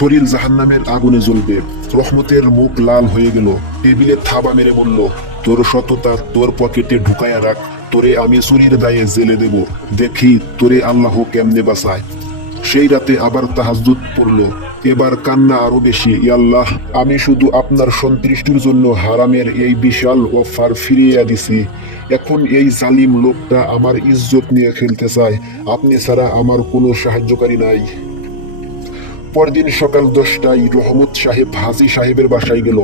শরীর জাহান্নামের আগুনে জ্বলবে। রহমতের মুখ লাল হয়ে গেল, টেবিলে থাবা মেরে বলল, তোর সততা তোর পকেটে ঢুকায়া রাখ, তোরে আমি চুরির দায়ে জেলে দেব, দেখি তোরে আল্লাহ কেমনে বাঁচায়। সেই রাতে আবার তাহাজ্জুদ পড়ল, এবার কান্না আরো বেশি। আল্লাহ, আমি শুধু আপনার সন্তুষ্টির জন্য হারামের এই বিশাল অফার ফিরিয়ে দিছি। এখন এই জালিম লোকটা আমার ইজ্জত নিয়ে খেলতে চায়, আপনি ছাড়া আমার কোনো সাহায্যকারী নাই। পরদিন সকাল 10টায় রহমত সাহেব হাজী সাহেবের বাসায় গেল,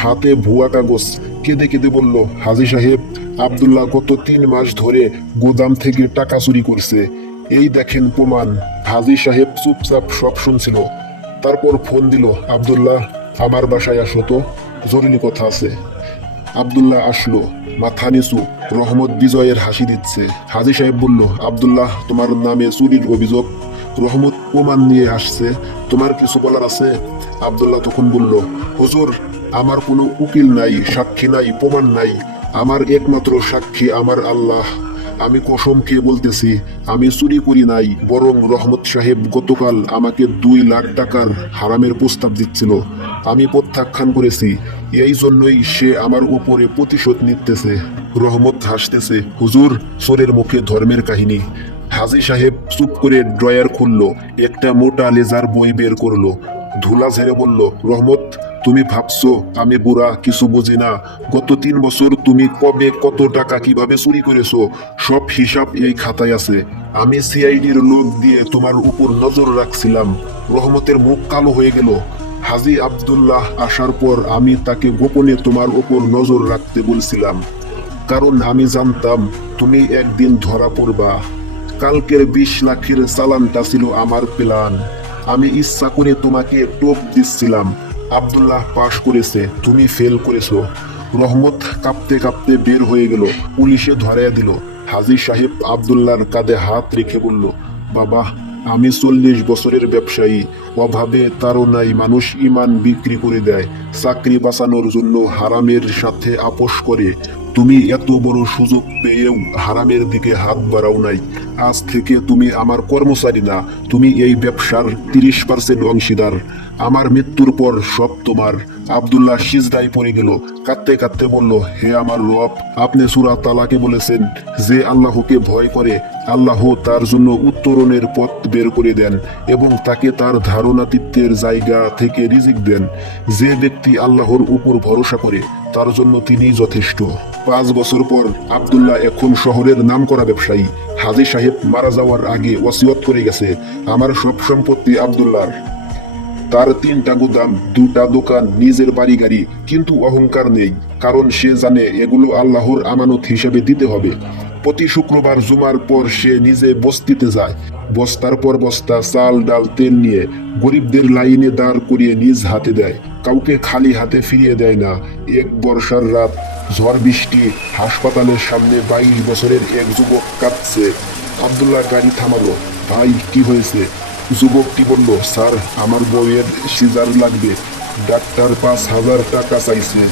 হাতে ভুয়া কাগজ। কেঁদে কেঁদে বলল, হাজী সাহেব, আব্দুল্লাহ গত 3 মাস ধরে গোদাম থেকে টাকা চুরি করছে, এই দেখেন প্রমাণ। হাজী সাহেব চুপচাপ সব শুনছিল। তারপর ফোন দিল, আব্দুল্লাহ, আমার বাসায় আসো তো, জরুরি কথা আছে। আব্দুল্লাহ আসলো, মাথা নিচু, রহমত বিজয়ের হাসি দিচ্ছে। হাজী সাহেব বলল, আব্দুল্লাহ, তোমার নামে চুরির অভিযোগ, রহমত প্রমাণ নিয়ে আসছে, তোমার কিছু বলার আছে? আব্দুল্লাহ তখন বলল, হুজুর, আমার কোনো উকিল নাই, সাক্ষী নাই, প্রমাণ নাই, আমার একমাত্র সাক্ষী আমার আল্লাহ। আমি কসম খেয়ে বলতেছি, আমি চুরি করি নাই, বরং রহমত সাহেব গতকাল আমাকে 2 লাখ টাকার হারামের প্রস্তাব দিচ্ছিল, আমি প্রত্যাখ্যান করেছি, এই জন্যই সে আমার উপরে প্রতিশোধ নিতেছে। রহমত হাসতেছে, হুজুর, চোরের মুখে ধর্মের কাহিনী। হাজী সাহেব চুপ করে ড্রয়ার খুললো, একটা মোটা লেজার বই বের করলো, ধুলা ঝেড়ে বলল, রহমত, তুমি ভাবছো আমি বুড়া, কিছু বুঝি না? গত 3 বছর তুমি কবে কত টাকা কিভাবে চুরি করেছো, সব হিসাব এই খাতায় আছে। আমি সিআইডির লোক দিয়ে তোমার উপর নজর রাখছিলাম। রহমতের মুখ কালো হয়ে গেল। হাজী আব্দুল্লাহ আসার পর আমি তাকে গোপনে তোমার উপর নজর রাখতে বলছিলাম, কারণ আমি জানতাম তুমি একদিন ধরা পড়বা। কালকের 20 লাখের চালানটা ছিল আমার প্ল্যান। আমি ইচ্ছা করে তোমাকে টোপ দিচ্ছিলাম। আব্দুল্লাহ পাশ করেছে, তুমি ফেল করেছো। রহমত কাঁপতে কাঁপতে বের হয়ে গেল, পুলিশে ধরাইয়া দিল। হাজী সাহেব আব্দুল্লাহর কাঁধে হাত রেখে বলল, বাবা, আমি 40 বছরের ব্যবসায়ী, অভাবে তাড়নায় মানুষ ইমান বিক্রি করে দেয়, চাকরি বাঁচানোর জন্য হারামের সাথে আপোষ করে। তুমি এত বড় সুযোগ পেয়েও হারামের দিকে হাত বাড়াও নাই। আজ থেকে তুমি আমার কর্মচারী না, তুমি এই ব্যবসার 30% অংশীদার। আমার মৃত্যুর পর সব তোমার। আব্দুল্লাহ সিজদায় পড়ে গেল, কাঁদতে কাঁদতে বলল, হে আমার রব, আপনি সূরা তালাকে বলেছেন, যে আল্লাহকে ভয় করে আল্লাহ তার জন্য উত্তরণের পথ বের করে দেন এবং তাকে তার ধারণাতীতের জায়গা থেকে রিজিক দেন। যে ব্যক্তি আল্লাহর উপর ভরসা করে তার জন্য তিনি যথেষ্ট। 5 বছর পর আব্দুল্লাহ এখন শহরের নামকরা ব্যবসায়ী। হাজী সাহেব মারা যাওয়ার আগে ওসিয়ত করে গেছে, আমার সব সম্পত্তি আব্দুল্লাহর। তার 3টা গুদাম, 2টা দোকান, নিজের বাড়ি গাড়ি, কিন্তু অহংকার নেই, কারণ সে জানে এগুলো আল্লাহর আমানত হিসেবে দিতে হবে। প্রতি শুক্রবার জুমার পর সে নিজে বস্তিতে যায়, বস্তার পর বস্তা চাল ডাল তেল নিয়ে গরিবদের লাইনে দাঁড় করিয়ে নিজ হাতে দেয়, কাউকে খালি হাতে ফিরিয়ে দেয় না। এক বর্ষার রাত, ঝড় বৃষ্টি, হাসপাতালের সামনে 22 বছরের এক যুবক কাঁদছে। আব্দুল্লাহ গাড়ি থামালো, ভাই কি হয়েছে? যুবকটি বলল, স্যার, আমার বউয়ের সিজার লাগবে, ডাক্তার 5,000 টাকা চাইছে,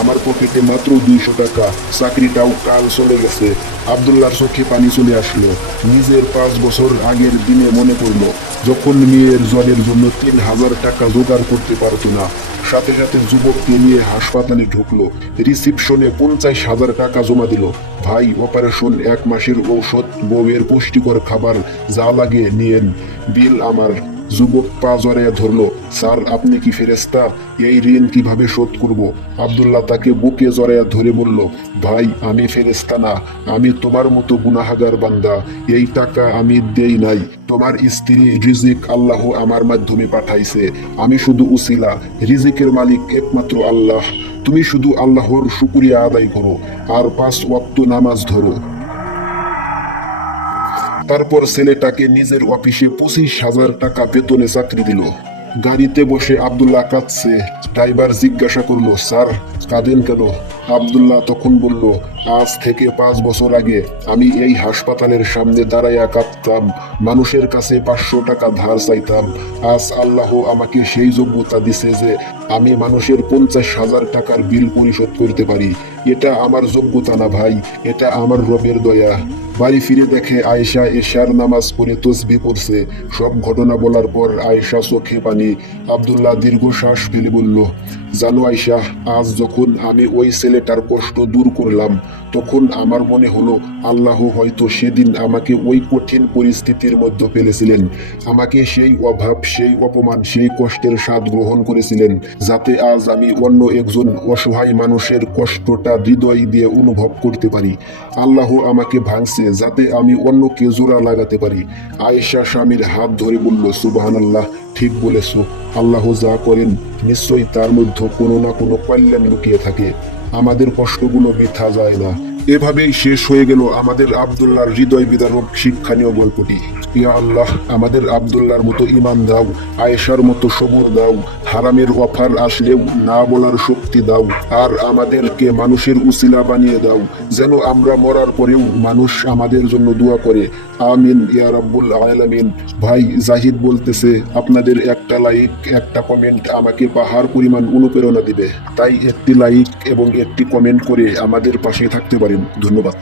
আমার পকেটে মাত্র 200 টাকা, চাকরিটাও কাল চলে গেছে। আব্দুল্লাহর চোখে পানি চলে আসলো, নিজের 5 বছর আগের দিনে মনে পড়লো, যখন মেয়ের জ্বরের জন্য 3,000 টাকা জোগাড় করতে পারতো না। সাথে সাথে যুবককে নিয়ে হাসপাতালে ঢুকলো, রিসিপশনে 50,000 টাকা জমা দিল। ভাই, অপারেশন, 1 মাসের ঔষধ, বউয়ের পুষ্টিকর খাবার, যা লাগে নিয়েন, বিল আমার। যুবক পা জড়াইয়া ধরলো, স্যার, আপনি কি ফেরেশতা? এই ঋণ কিভাবে শোধ করব? আব্দুল্লাহ তাকে বুকে জড়াইয়া ধরে বলল, ভাই, আমি ফেরেশতা না, আমি তোমার মতো গুনাহগার বান্দা। এই টাকা আমি দেই নাই, তোমার স্ত্রী রিজিক আল্লাহ আমার মাধ্যমে পাঠাইছে, আমি শুধু উসিলা, রিজিকের মালিক একমাত্র আল্লাহ। তুমি শুধু আল্লাহর শুকরিয়া আদায় করো আর 5 ওয়াক্ত নামাজ ধরো। তারপর ছেলেটাকে নিজের অফিসে 25,000 টাকা বেতনে চাকরি দিল। গাড়িতে বসে আব্দুল্লাহ কাঁদছে। ড্রাইভার জিজ্ঞাসা করলো, স্যার, কাঁদেন কেন? আব্দুল্লাহ তখন বলল, আজ থেকে 5 বছর আগে আমি এই হাসপাতালের সামনে দাঁড়াইয়া কাঁদতাম, মানুষের কাছে 500 টাকা ধার চাইতাম। আজ আল্লাহ আমাকে সেই যোগ্যতা দিছে যে আমি মানুষের 50,000 টাকার বিল পরিশোধ করতে পারি। এটা আমার যোগ্যতা না ভাই, এটা আমার রবের দয়া। বাড়ি ফিরে দেখে আয়েশা এশার নামাজ পড়ে তসবি পড়ছে। সব ঘটনা বলার পর আয়েশা চোখে পানি। আব্দুল্লাহ দীর্ঘশ্বাস ফেলে বলল, জানো আয়েশা, আজ যখন আমি ওই ছেলেটার কষ্ট দূর করলাম, তখন আমার মনে হলো আল্লাহ হয়তো সেদিন আমাকে ওই কঠিন পরিস্থিতির মধ্যে ফেলেছিলেন। আমাকে সেই অভাব, সেই অপমান, সেই কষ্টের স্বাদ গ্রহণ করেছিলেন, যাতে আজ আমি অন্য একজন অসহায় মানুষের কষ্টটা হৃদয় দিয়ে অনুভব করতে পারি। আল্লাহ আমাকে ভাঙছে যাতে আমি অন্যকে জোড়া লাগাতে পারি। আয়েশা স্বামীর হাত ধরে বলল, সুবহানাল্লাহ, ঠিক বলেছ। আল্লাহ যা করেন নিশ্চয়ই তার মধ্যে কোনো না কোনো কল্যাণ লুকিয়ে থাকে। আমাদের কষ্টগুলো বৃথা যায় না। এভাবেই শেষ হয়ে গেল আমাদের আব্দুল্লাহর হৃদয় বিদারক শিক্ষণীয় গল্পটি। ইয়া আল্লাহ, আমাদের আব্দুল্লাহর মতো ঈমান দাও, আয়েশার মতো সবুর দাও, হারামের অফার আসলেও না বলার শক্তি দাও, আর আমাদেরকে মানুষের উসিলা বানিয়ে দাও, যেন আমরা মরার পরেও মানুষ আমাদের জন্য দোয়া করে। আমিন ইয়া রাব্বুল আলামিন। ভাই জাহিদ বলতেছে, আপনাদের একটা লাইক, একটা কমেন্ট আমাকে পাহাড় পরিমাণ অনুপ্রেরণা দিবে। তাই একটি লাইক এবং একটি কমেন্ট করে আমাদের পাশে থাকতে পারেন। ধন্যবাদ।